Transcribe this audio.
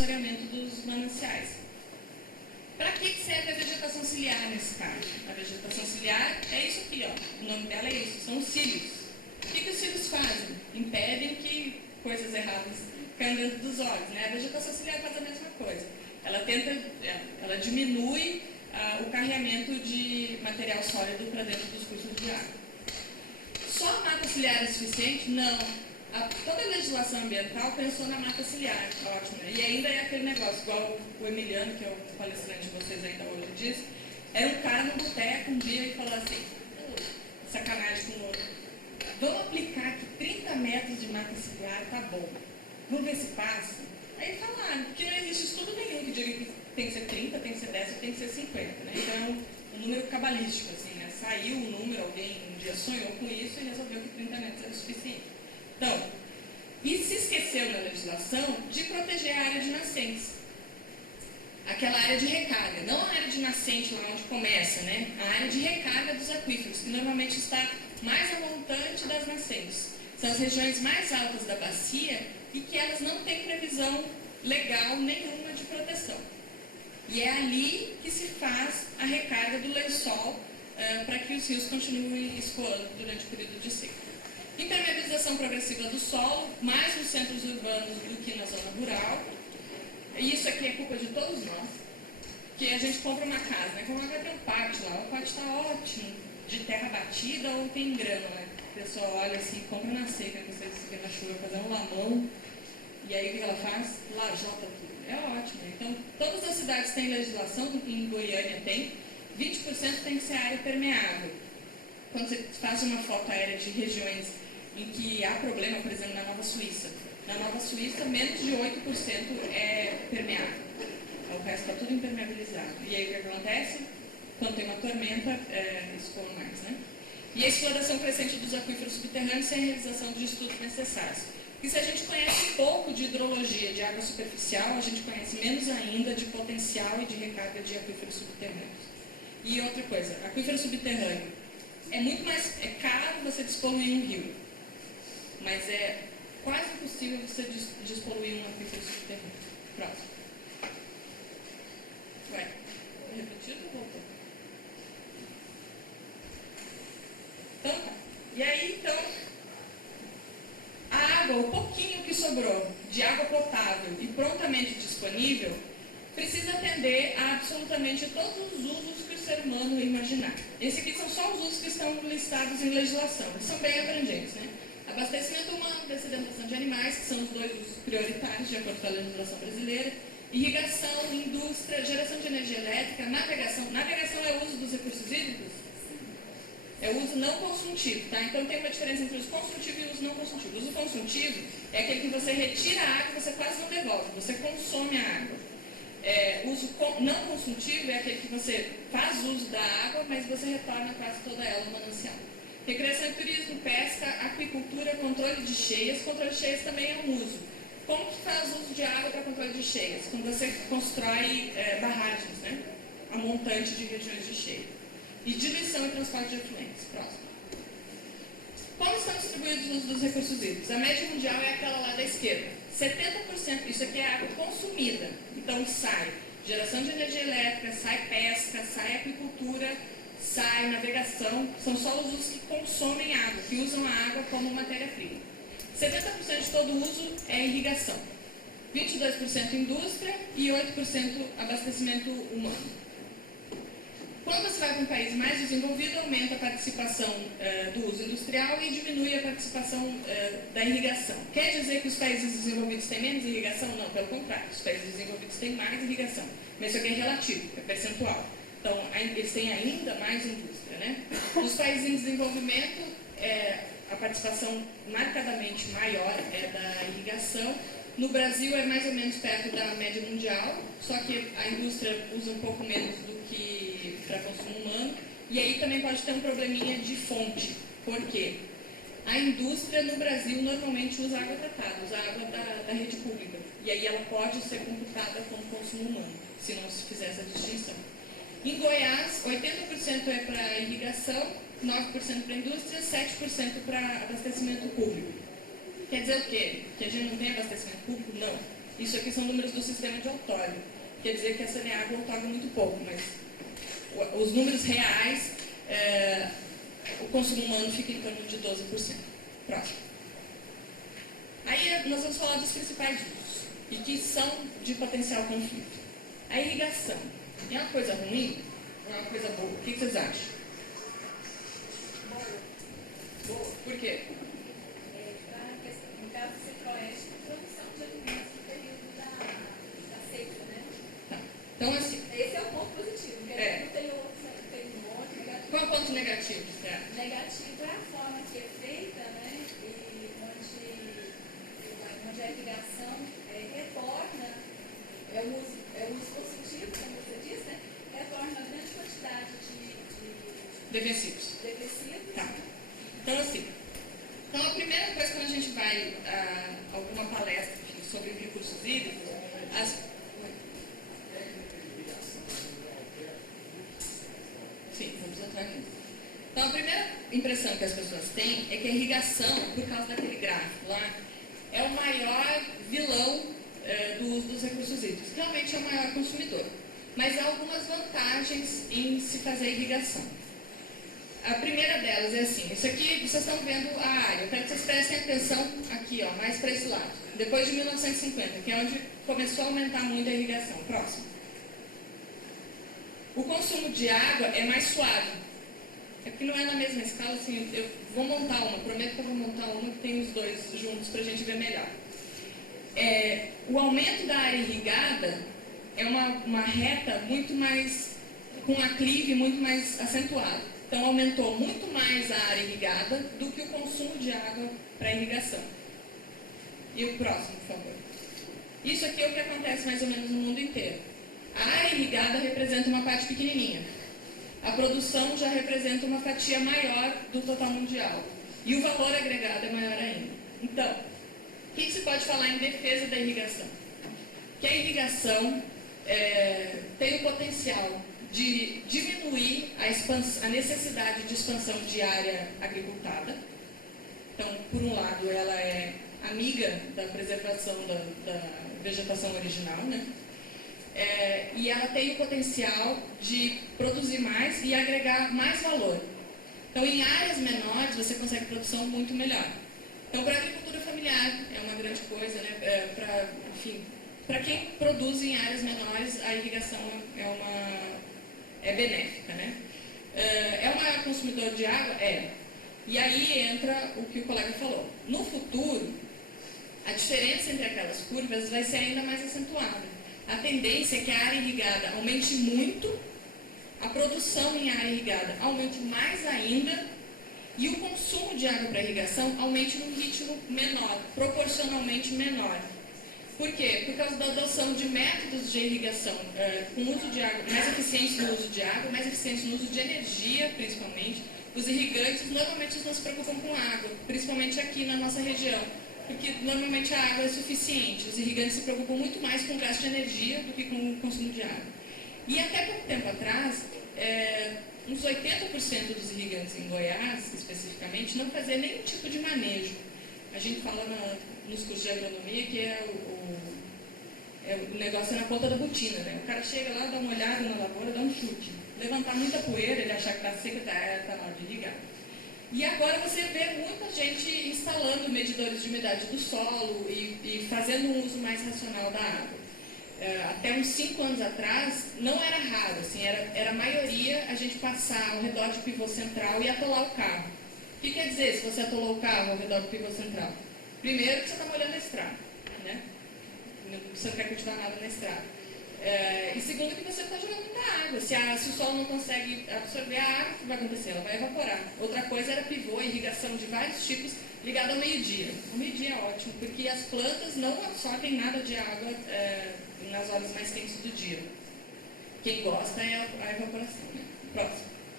monitoramento dos mananciais. Para que serve a vegetação ciliar nesse caso? A vegetação ciliar é isso aqui, ó. O nome dela é isso, são os cílios. O que os cílios fazem? Impedem que coisas erradas caiam dentro dos olhos, né? A vegetação ciliar faz a mesma coisa. Ela diminui o carregamento de material sólido para dentro dos cursos de água. Só a mata ciliar é suficiente? Não. Toda a legislação ambiental pensou na mata ciliar, ótimo. E ainda é aquele negócio, igual o Emiliano, que é o palestrante de vocês ainda hoje, diz, era um cara no boteco um dia e falou assim, sacanagem com o outro, vamos aplicar que 30 metros de mata ciliar tá bom, vamos ver se passa? Aí falaram, porque não existe estudo nenhum que diga que tem que ser 30, tem que ser 10, tem que ser 50, né? Então, um número cabalístico, assim, né? Saiu o número, alguém um dia sonhou com isso e resolveu que 30 metros era o suficiente. Então, e se esqueceu na legislação de proteger a área de nascentes. Aquela área de recarga, não a área de nascente lá onde começa, né? A área de recarga dos aquíferos, que normalmente está mais a montante das nascentes. São as regiões mais altas da bacia e que elas não têm previsão legal nenhuma de proteção. E é ali que se faz a recarga do lençol para que os rios continuem escoando durante o período de seca. Impermeabilização progressiva do solo, mais nos centros urbanos do que na zona rural. E isso aqui é culpa de todos nós, que a gente compra uma casa, né? Como vai ter um pátio lá, o pátio está ótimo, de terra batida ou tem grama, né? A pessoa olha assim, compra na seca, vocês vê na chuva fazer um lamão, e aí o que ela faz? Lajota tudo. É ótimo. Então, todas as cidades têm legislação, em Goiânia tem, 20% tem que ser área permeável. Quando você faz uma foto aérea de regiões em que há problema, por exemplo, na Nova Suíça. Na Nova Suíça, menos de 8% é permeável. O resto está tudo impermeabilizado. E aí o que acontece? Quando tem uma tormenta, escoa mais, né? E a exploração crescente dos aquíferos subterrâneos sem a realização de estudos necessários. Porque se a gente conhece pouco de hidrologia de água superficial, a gente conhece menos ainda de potencial e de recarga de aquíferos subterrâneos. E outra coisa, aquífero subterrâneo. É muito mais caro você despoluir um rio, mas é quase impossível você despoluir um aquífero subterrâneo. Próximo. Ué, repetido ou voltou? Então tá. E aí, então, a água, o pouquinho que sobrou de água potável e prontamente disponível, precisa atender a absolutamente todos os usos que o ser humano imaginar. Esse aqui são só os usos que estão listados em legislação, eles são bem abrangentes, né? Abastecimento humano, dessedentação de animais, que são os dois usos prioritários de acordo com a legislação brasileira, irrigação, indústria, geração de energia elétrica, navegação. Navegação é o uso dos recursos hídricos? É o uso não consultivo, tá? Então tem uma diferença entre o uso consultivo e o uso não consultivo. O uso consultivo é aquele que você retira a água e você quase não devolve, você consome a água. O uso não consultivo é aquele que você faz uso da água, mas você retorna quase toda ela no manancial. Recreação e turismo, pesca, aquicultura, controle de cheias. Controle de cheias também é um uso. Como que faz uso de água para controle de cheias? Quando você constrói barragens, né? A montante de regiões de cheia. E diluição e transporte de efluentes. Próximo. Como estão distribuídos os usos dos recursos hídricos? A média mundial é aquela lá da esquerda. 70%, isso aqui é água consumida. Então sai geração de energia elétrica, sai pesca, sai aquicultura, sai navegação. São só os usos que consomem água, que usam a água como matéria-prima. 70% de todo uso é irrigação. 22% indústria e 8% abastecimento humano. Quando você vai para um país mais desenvolvido, aumenta a participação do uso industrial e diminui a participação da irrigação. Quer dizer que os países desenvolvidos têm menos irrigação? Não, pelo contrário. Os países desenvolvidos têm mais irrigação. Mas isso aqui é relativo, é percentual. Então, eles têm ainda mais indústria, né? Nos países em desenvolvimento, a participação marcadamente maior é da irrigação. No Brasil é mais ou menos perto da média mundial, só que a indústria usa um pouco menos do que para consumo humano. E aí também pode ter um probleminha de fonte. Por quê? A indústria no Brasil normalmente usa água tratada, usa água da rede pública. E aí ela pode ser computada como consumo humano, se não se fizer essa distinção. Em Goiás, 80% é para irrigação, 9% para indústria, 7% para abastecimento público. Quer dizer o quê? Que a gente não tem abastecimento público? Não. Isso aqui são números do sistema de outorga. Quer dizer que a Saneago outorga muito pouco, mas os números reais, o consumo humano fica em torno de 12%. Próximo. Aí nós vamos falar dos principais usos, e que são de potencial conflito. A irrigação. É uma coisa ruim ou é uma coisa boa? O que vocês acham? Boa. Por quê? No caso do Centro-Oeste, produção de alimentos no período da seca, né? Tá. Então, assim... Esse é o ponto positivo, porque tem um monte negativo. Qual é o ponto negativo, certo? Negativo é a forma que é feita, né? E onde a irrigação retorna, é o uso positivo, como você disse, né? Retorna uma grande quantidade de defensivos. Tá. Né? Então, assim, a primeira coisa quando a gente vai a alguma palestra sobre recursos hídricos, sim, vamos entrar aqui. Então, a primeira impressão que as pessoas têm é que a irrigação, por causa daquele gráfico lá, é o maior vilão do uso dos recursos hídricos. Realmente é o maior consumidor. Mas há algumas vantagens em se fazer irrigação. A primeira delas é assim, isso aqui, vocês estão vendo a área, eu quero que vocês prestem atenção aqui, ó, mais para esse lado. Depois de 1950, que é onde começou a aumentar muito a irrigação. Próximo. O consumo de água é mais suave. É porque não é na mesma escala, assim, eu vou montar uma, prometo que eu vou montar uma que tem os dois juntos para a gente ver melhor. O aumento da área irrigada é uma reta muito mais, com um aclive muito mais acentuado. Então, aumentou muito mais a área irrigada do que o consumo de água para irrigação. E o próximo, por favor. Isso aqui é o que acontece mais ou menos no mundo inteiro. A área irrigada representa uma parte pequenininha. A produção já representa uma fatia maior do total mundial. E o valor agregado é maior ainda. Então, o que se pode falar em defesa da irrigação? Que a irrigação tem o potencial de diminuir a necessidade de expansão de área agricultada. Então, por um lado, ela é amiga da preservação da vegetação original, né? E ela tem o potencial de produzir mais e agregar mais valor. Então, em áreas menores, você consegue produção muito melhor. Então, para a agricultura familiar, é uma grande coisa, né? Para quem produz em áreas menores, a irrigação é benéfica, né? É o maior consumidor de água? É. E aí entra o que o colega falou. No futuro, a diferença entre aquelas curvas vai ser ainda mais acentuada. A tendência é que a área irrigada aumente muito, a produção em área irrigada aumente mais ainda e o consumo de água para irrigação aumente num ritmo menor, proporcionalmente menor. Por quê? Por causa da adoção de métodos de irrigação com uso de água, mais eficientes no uso de água, mais eficientes no uso de energia, principalmente. Os irrigantes normalmente não se preocupam com água, principalmente aqui na nossa região, porque normalmente a água é suficiente. Os irrigantes se preocupam muito mais com o gasto de energia do que com o consumo de água. E até pouco tempo atrás, uns 80% dos irrigantes em Goiás, especificamente, não faziam nenhum tipo de manejo. A gente fala nos cursos de agronomia que o negócio é na ponta da botina, né? O cara chega lá, dá uma olhada na lavoura, dá um chute. Levantar muita poeira, ele achar que está seca, está na hora de irrigar. E agora você vê muita gente instalando medidores de umidade do solo e fazendo um uso mais racional da água. Até uns 5 anos atrás, não era raro, assim, era a maioria a gente passar ao redor de pivô central e atolar o carro. O que quer dizer se você atolou o carro ao redor do pivô central? Primeiro que você está molhando a estrada, né? Você não quer cultivar nada na estrada. E segundo que você está jogando muita água. Se o solo não consegue absorver a água, o que vai acontecer? Ela vai evaporar. Outra coisa era pivô, irrigação de vários tipos, ligado ao meio-dia. O meio-dia é ótimo, porque as plantas não absorvem nada de água nas horas mais quentes do dia. Quem gosta é a evaporação. Próximo.